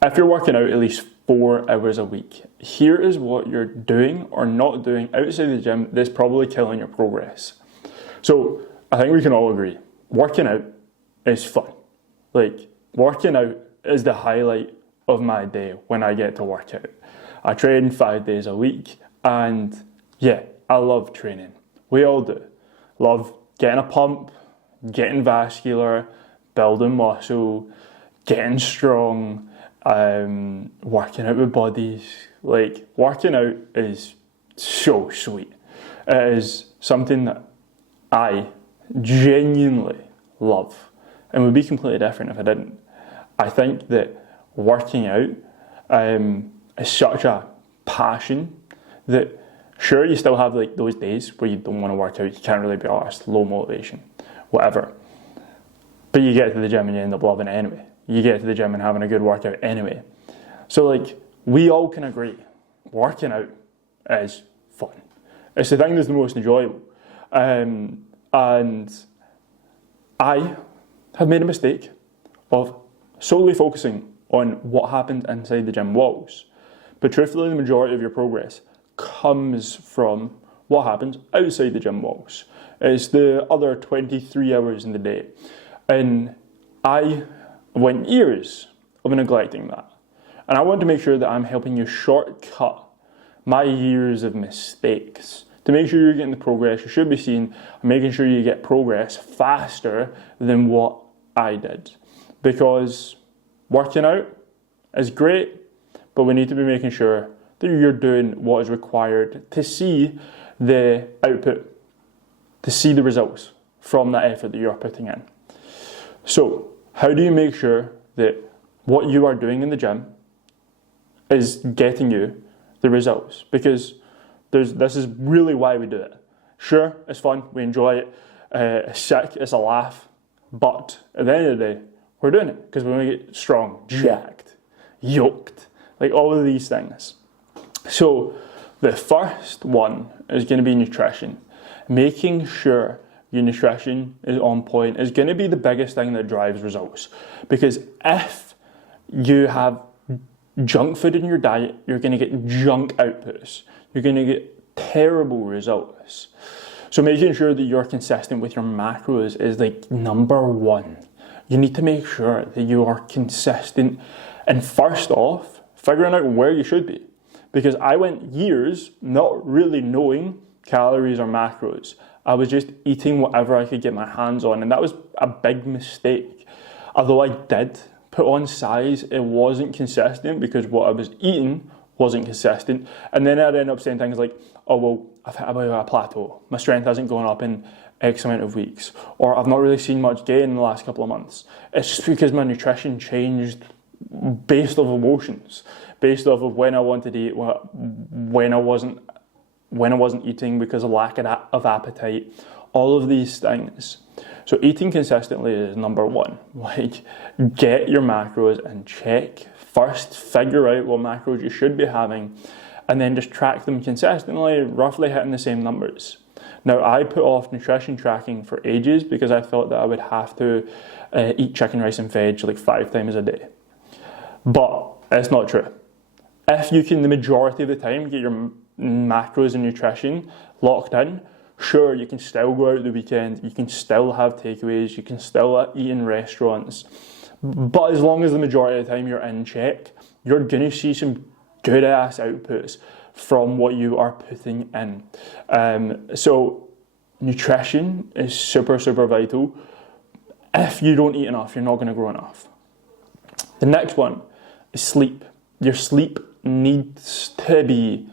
If you're working out at least 4 hours a week, here is what you're doing or not doing outside the gym that's probably killing your progress. So I think we can all agree, working out is fun. Like, working out is the highlight of my day when I get to work out. I train 5 days a week, and yeah, I love training. We all do. Love getting a pump, getting vascular, building muscle, getting strong, working out with buddies. Like, working out is so sweet. It is something that I genuinely love, and would be completely different if I didn't. I think that working out is such a passion that, sure, you still have like those days where you don't want to work out, you can't really be arsed, low motivation, whatever. But you get to the gym and you end up loving it anyway. You get to the gym and having a good workout anyway. So like, we all can agree, working out is fun. It's the thing that's the most enjoyable. And I have made a mistake of solely focusing on what happened inside the gym walls. But truthfully, the majority of your progress comes from what happens outside the gym walls. It's the other 23 hours in the day. And I went years of neglecting that. And I want to make sure that I'm helping you shortcut my years of mistakes to make sure you're getting the progress you should be seeing, and making sure you get progress faster than what I did. Because working out is great, but we need to be making sure that you're doing what is required to see the output, to see the results from that effort that you're putting in. So, how do you make sure that what you are doing in the gym is getting you the results? Because this is really why we do it. Sure, it's fun, we enjoy it, it's sick, it's a laugh, but at the end of the day, we're doing it because we want to get strong, jacked, yoked, like all of these things. So the first one is going to be nutrition. Making sure your nutrition is on point is going to be the biggest thing that drives results. Because if you have junk food in your diet, you're going to get junk outputs. You're going to get terrible results. So making sure that you're consistent with your macros is like number one. You need to make sure that you are consistent. And first off, figuring out where you should be. Because I went years not really knowing calories or macros. I was just eating whatever I could get my hands on, and that was a big mistake. Although I did put on size, it wasn't consistent because what I was eating wasn't consistent. And then I'd end up saying things like, oh, well, I've hit a plateau. My strength hasn't gone up in X amount of weeks. Or I've not really seen much gain in the last couple of months. It's just because my nutrition changed based off emotions, based off of when I wanted to eat, when I wasn't eating because of lack of appetite, all of these things. So eating consistently is number one. Like, get your macros in check. First, figure out what macros you should be having, and then just track them consistently, roughly hitting the same numbers. Now, I put off nutrition tracking for ages because I thought that I would have to eat chicken, rice and veg like 5 times a day. But it's not true. If you can, the majority of the time, get your macros and nutrition locked in, sure, you can still go out the weekend, you can still have takeaways, you can still eat in restaurants, but as long as the majority of the time you're in check, you're going to see some good ass outputs from what you are putting in. So nutrition is super, super vital. If you don't eat enough, you're not going to grow enough. The next one is sleep. Your sleep needs to be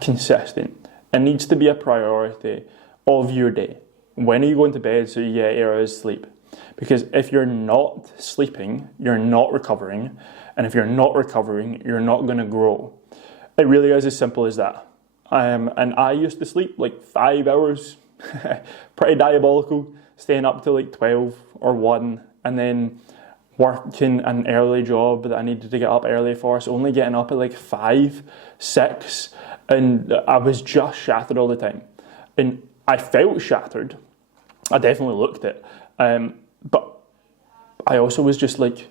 consistent. It needs to be a priority of your day. When are you going to bed so you get 8 hours sleep? Because if you're not sleeping, you're not recovering. And if you're not recovering, you're not going to grow. It really is as simple as that. And I used to sleep like 5 hours, pretty diabolical, staying up till like 12 or 1, and then working an early job that I needed to get up early for, so only getting up at like 5, 6, and I was just shattered all the time. And I felt shattered. I definitely looked it. But I also was just like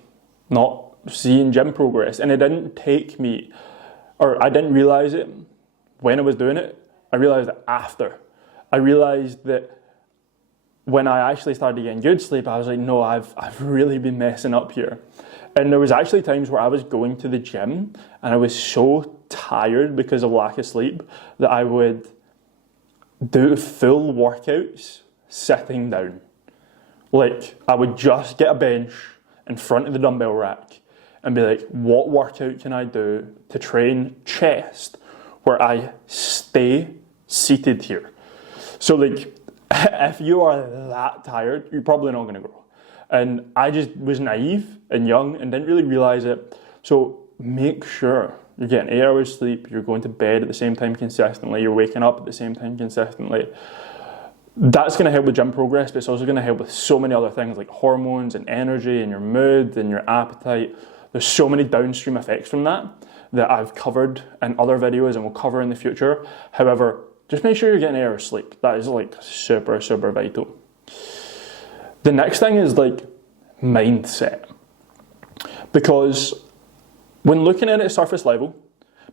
not seeing gym progress. And it didn't take me, or I didn't realize it when I was doing it. I realized it after. I realized that when I actually started getting good sleep, I was like, no, I've really been messing up here. And there was actually times where I was going to the gym and I was so tired because of lack of sleep that I would do full workouts sitting down. Like, I would just get a bench in front of the dumbbell rack and be like, what workout can I do to train chest where I stay seated here? So like, if you are that tired, you're probably not going to grow. And I just was naive and young and didn't really realize it. So make sure you're getting 8 hours sleep, you're going to bed at the same time consistently, you're waking up at the same time consistently. That's going to help with gym progress, but it's also going to help with so many other things like hormones and energy and your mood and your appetite. There's so many downstream effects from that I've covered in other videos and will cover in the future. However, just make sure you're getting 8 hours sleep. That is like super, super vital. The next thing is like mindset. Because when looking at it at surface level,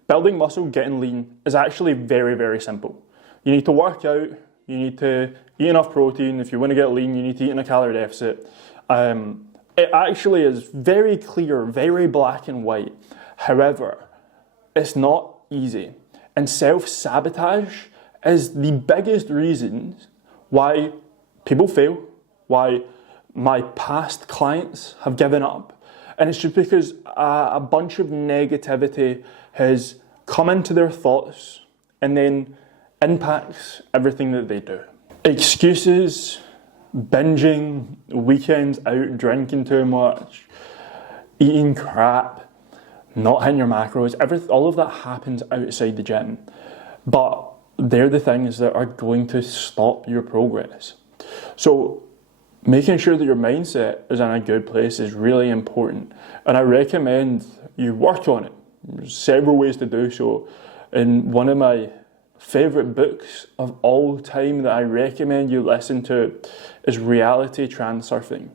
building muscle, getting lean is actually very, very simple. You need to work out, you need to eat enough protein. If you want to get lean, you need to eat in a calorie deficit. It actually is very clear, very black and white. However, it's not easy. And self-sabotage is the biggest reason why people fail, why my past clients have given up. And it's just because a bunch of negativity has come into their thoughts and then impacts everything that they do. Excuses, binging, weekends out, drinking too much, eating crap, not hitting your macros, all of that happens outside the gym. But they're the things that are going to stop your progress. So making sure that your mindset is in a good place is really important. And I recommend you work on it. There's several ways to do so. And one of my favourite books of all time that I recommend you listen to is Reality Transurfing.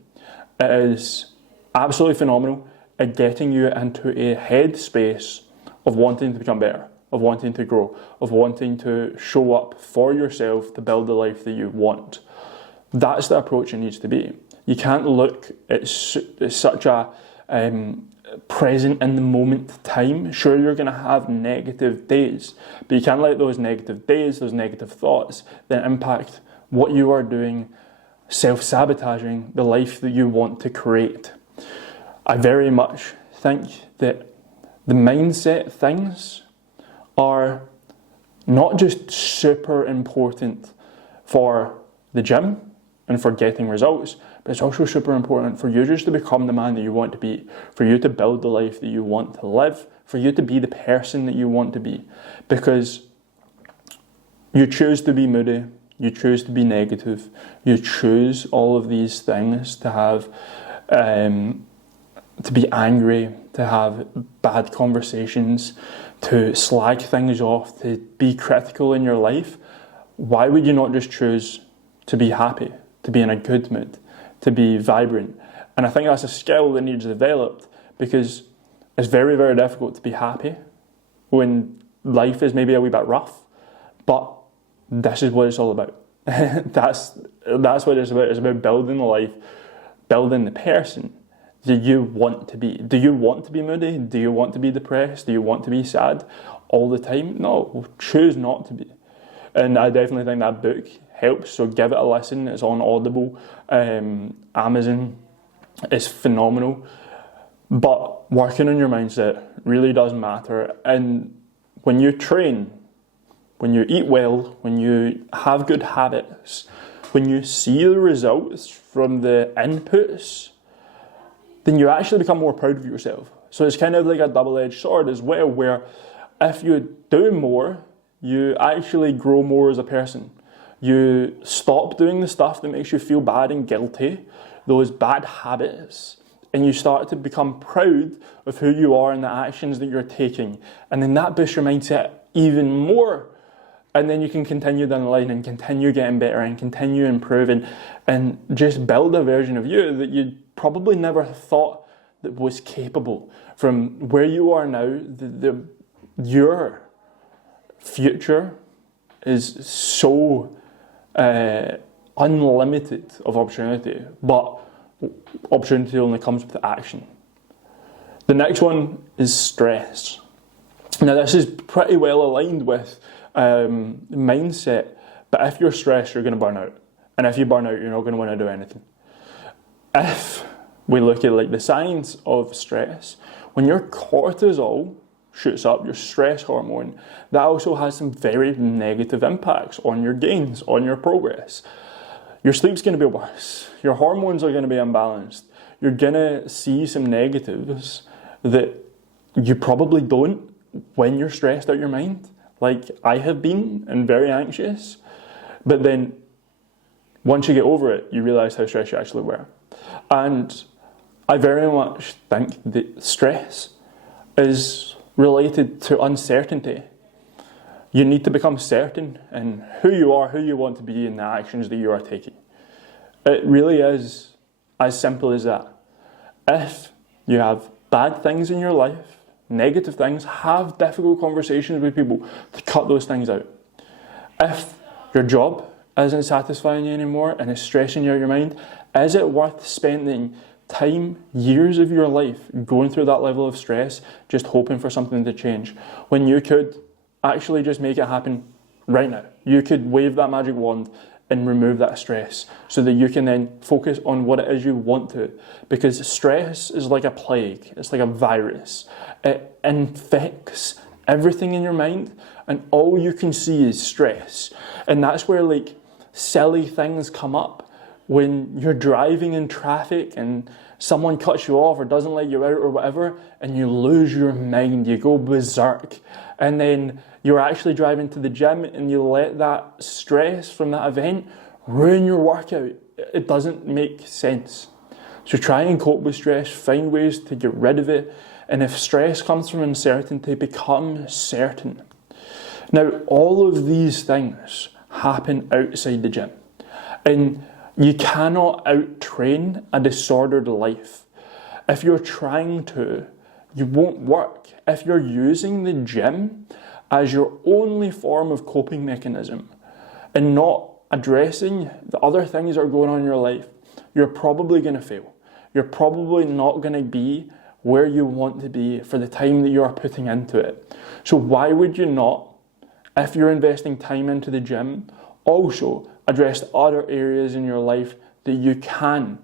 It is absolutely phenomenal at getting you into a headspace of wanting to become better, of wanting to grow, of wanting to show up for yourself to build the life that you want. That's the approach it needs to be. You can't look at such a present in the moment time. Sure, you're going to have negative days, but you can't let those negative days, those negative thoughts, then impact what you are doing, self-sabotaging the life that you want to create. I very much think that the mindset things are not just super important for the gym and for getting results, but it's also super important for you just to become the man that you want to be, for you to build the life that you want to live, for you to be the person that you want to be. Because you choose to be moody, you choose to be negative, you choose all of these things to have, to be angry, to have bad conversations, to slag things off, to be critical in your life. Why would you not just choose to be happy, to be in a good mood, to be vibrant? And I think that's a skill that needs developed, because it's very, very difficult to be happy when life is maybe a wee bit rough. But this is what it's all about. That's what it's about. It's about building the life, building the person that you want to be. Do you want to be moody? Do you want to be depressed? Do you want to be sad all the time? No, choose not to be. And I definitely think that book helps, so give it a listen. It's on Audible, Amazon. It's phenomenal. But working on your mindset really does matter. And when you train, when you eat well, when you have good habits, when you see the results from the inputs, then you actually become more proud of yourself. So it's kind of like a double-edged sword as well, where if you do more, you actually grow more as a person. You stop doing the stuff that makes you feel bad and guilty, those bad habits, and you start to become proud of who you are and the actions that you're taking. And then that boosts your mindset even more. And then you can continue down the line and continue getting better and continue improving and just build a version of you that you probably never thought that was capable. From where you are now, your future is so unlimited of opportunity, but opportunity only comes with action. The next one is stress. Now this is pretty well aligned with mindset, but if you're stressed, you're going to burn out. And if you burn out, you're not going to want to do anything. If we look at like the science of stress, when your cortisol shoots up, your stress hormone, that also has some very negative impacts on your gains, on your progress. Your sleep's going to be worse. Your hormones are going to be imbalanced. You're going to see some negatives that you probably don't when you're stressed out your mind. Like I have been, and very anxious. But then once you get over it, you realise how stressed you actually were. And I very much think that stress is related to uncertainty. You need to become certain in who you are, who you want to be, and the actions that you are taking. It really is as simple as that. If you have bad things in your life, negative things, have difficult conversations with people to cut those things out. If your job isn't satisfying you anymore and is stressing you out your mind, is it worth spending time, years of your life going through that level of stress, just hoping for something to change, when you could actually just make it happen right now? You could wave that magic wand and remove that stress so that you can then focus on what it is you want to. Because stress is like a plague, it's like a virus. It infects everything in your mind, and all you can see is stress. And that's where like silly things come up. When you're driving in traffic and someone cuts you off or doesn't let you out or whatever, and you lose your mind, you go berserk, and then you're actually driving to the gym and you let that stress from that event ruin your workout. It doesn't make sense. So try and cope with stress, find ways to get rid of it, and if stress comes from uncertainty, become certain. Now, all of these things happen outside the gym, and you cannot out-train a disordered life. If you're trying to, you won't work. If you're using the gym as your only form of coping mechanism and not addressing the other things that are going on in your life, you're probably going to fail. You're probably not going to be where you want to be for the time that you are putting into it. So why would you not, if you're investing time into the gym, also address other areas in your life that you can,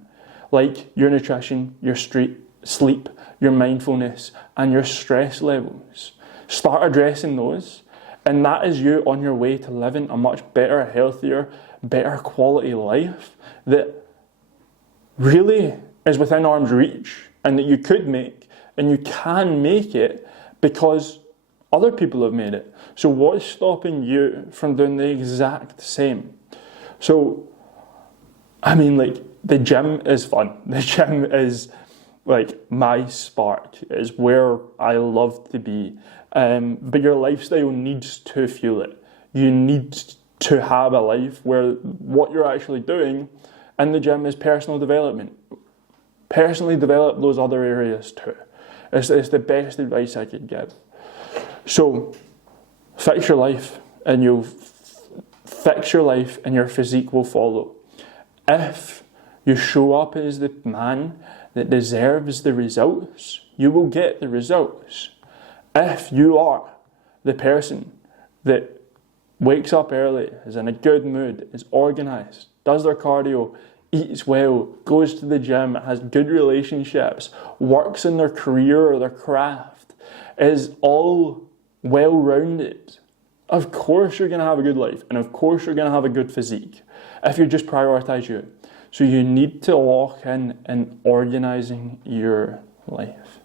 like your nutrition, your sleep, your mindfulness, and your stress levels. Start addressing those, and that is you on your way to living a much better, healthier, better quality life that really is within arm's reach, and that you could make, and you can make it because other people have made it. So what's stopping you from doing the exact same? So, I mean, like, the gym is fun. The gym is, like, my spark. It's where I love to be. But your lifestyle needs to fuel it. You need to have a life where what you're actually doing in the gym is personal development. Personally develop those other areas too. It's the best advice I could give. So, fix your life, and you'll fix your life, and your physique will follow. If you show up as the man that deserves the results, you will get the results. If you are the person that wakes up early, is in a good mood, is organised, does their cardio, eats well, goes to the gym, has good relationships, works in their career or their craft, is all well-rounded, of course you're going to have a good life, and of course you're going to have a good physique if you just prioritise you. So you need to lock in organising your life.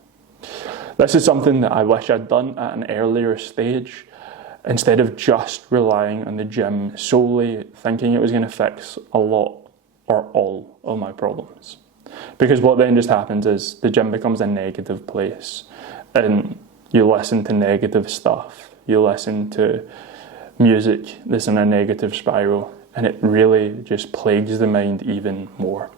This is something that I wish I'd done at an earlier stage, instead of just relying on the gym solely, thinking it was going to fix a lot or all of my problems. Because what then just happens is the gym becomes a negative place, and you listen to negative stuff. You listen to music that's in a negative spiral, and it really just plagues the mind even more.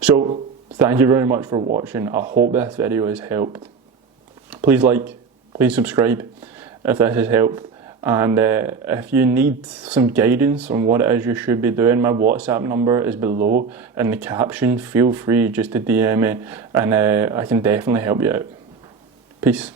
So thank you very much for watching. I hope this video has helped. Please like, please subscribe if this has helped. And if you need some guidance on what it is you should be doing, my WhatsApp number is below in the caption. Feel free just to DM me, and I can definitely help you out. Peace.